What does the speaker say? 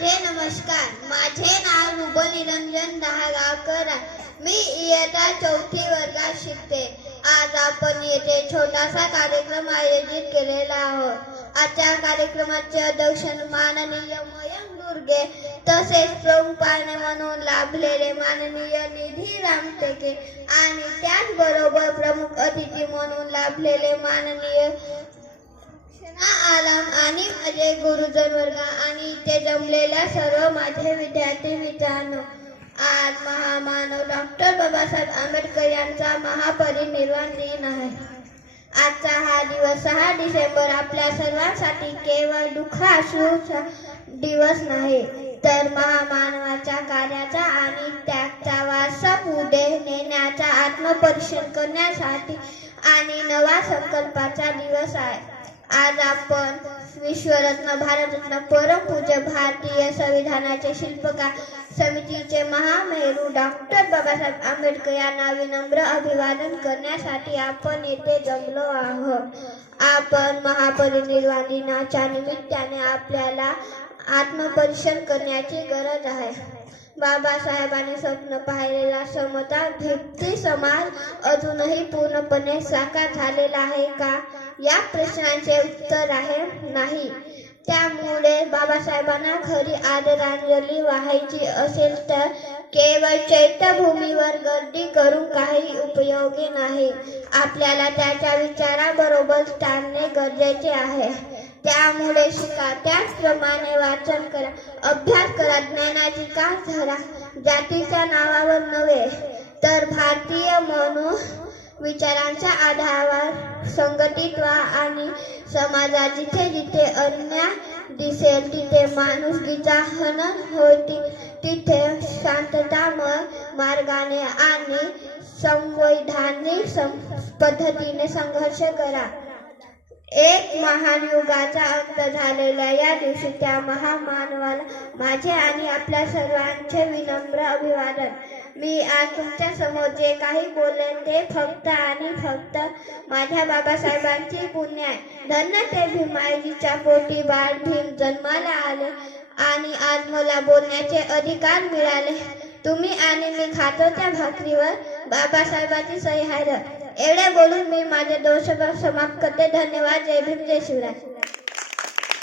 माझे नमस्कार. माझे नाव रुबल निरंजन दहागावकर आहे. मी इयत्ता 4थी वर्गात शिकते. आज आपण येथे छोटासा कार्यक्रम आयोजित केलेला आहोत. आजच्या कार्यक्रमाचे अध्यक्ष माननीय मयंक दुर्गे तसेच प्रमुख पाहुणे म्हणून लाभलेले माननीय निधी रामटेके आणि त्याचबरोबर प्रमुख अतिथी म्हणून लाभलेले माननीय आलम आणि माझे गुरुजन वर्ग आणि इथे जमलेल्या सर्व माझे विद्यार्थी मित्रांनो, आज महामानव डॉक्टर बाबासाहेब आंबेडकर यांचा महापरिनिर्वाण दिन आहे. आजचा हा दिवस 6 डिसेंबर आपल्या सर्वांसाठी केवळ दुःख असूचा दिवस नाही, तर महामानवाच्या कार्याचा आणि त्याचा वारसा पुढे नेण्याचा आत्मपरीक्षण करण्यासाठी आणि नवा संकल्पाचा दिवस आहे. आज आपण विश्वरत्न भारतरत्न परमपूज्य भारतीय संविधानाचे शिल्पकार समितीचे महामेरू डॉक्टर बाबासाहेब आंबेडकर यांना विनम्र अभिवादन करण्यासाठी आपण येथे जमलो आहोत. आपण महापरिनिर्वाण दिनाच्या निमित्ताने आपल्याला आत्मपरीक्षण करण्याची गरज आहे. बाबासाहेबांनी स्वप्न पाहिलेला समता भिक्ती समाज अजूनही पूर्णपणे साकार झालेला आहे का, या प्रश्नाचे उत्तर आहे नाही. त्यामुळे बाबासाहेबांना खरी आदरांजली वाहायची असेल तर केवळ चैत्यभूमीवर गर्दी करून काही उपयोगी नाही. आपल्याला त्याच्या विचाराबरोबर चालणे गरजेचे आहे. त्यामुळे शिका, त्याचप्रमाणे वाचन करा, अभ्यास करा, ज्ञानाची कास धरा. जातीच्या नावावर नव्हे तर भारतीय म्हणून विचारांच्या आधारावर संघटित व्हा आणि समाजात जिथे जिथे अन्याय दिसेल तिथे माणुसकीचा हनन होईल तिथे शांततामय मार्गाने आणि संवैधानिक पद्धतीने संघर्ष करा. एक महान युगाचा अंत झालेल्या या दिवशी त्या महामानवाला माझे आणि आपल्या सर्वांचे विनम्र अभिवादन. मी आज तुमच्या समोर जे काही बोलले ते फक्त आणि फक्त माझ्या बाबासाहेबांची पुण्य आहे. धन्य ते भीमाईजीच्या पोटी बाळ भीम जन्माला आले आणि आज मला बोलण्याचे अधिकार मिळाले. तुम्ही आणि मी खातो त्या भाकरीवर बाबासाहेबांची सही आहे. एवढे बोलून मी माझे 2 शब्द समाप्त करते. धन्यवाद. जय भीम, जय शिवराय.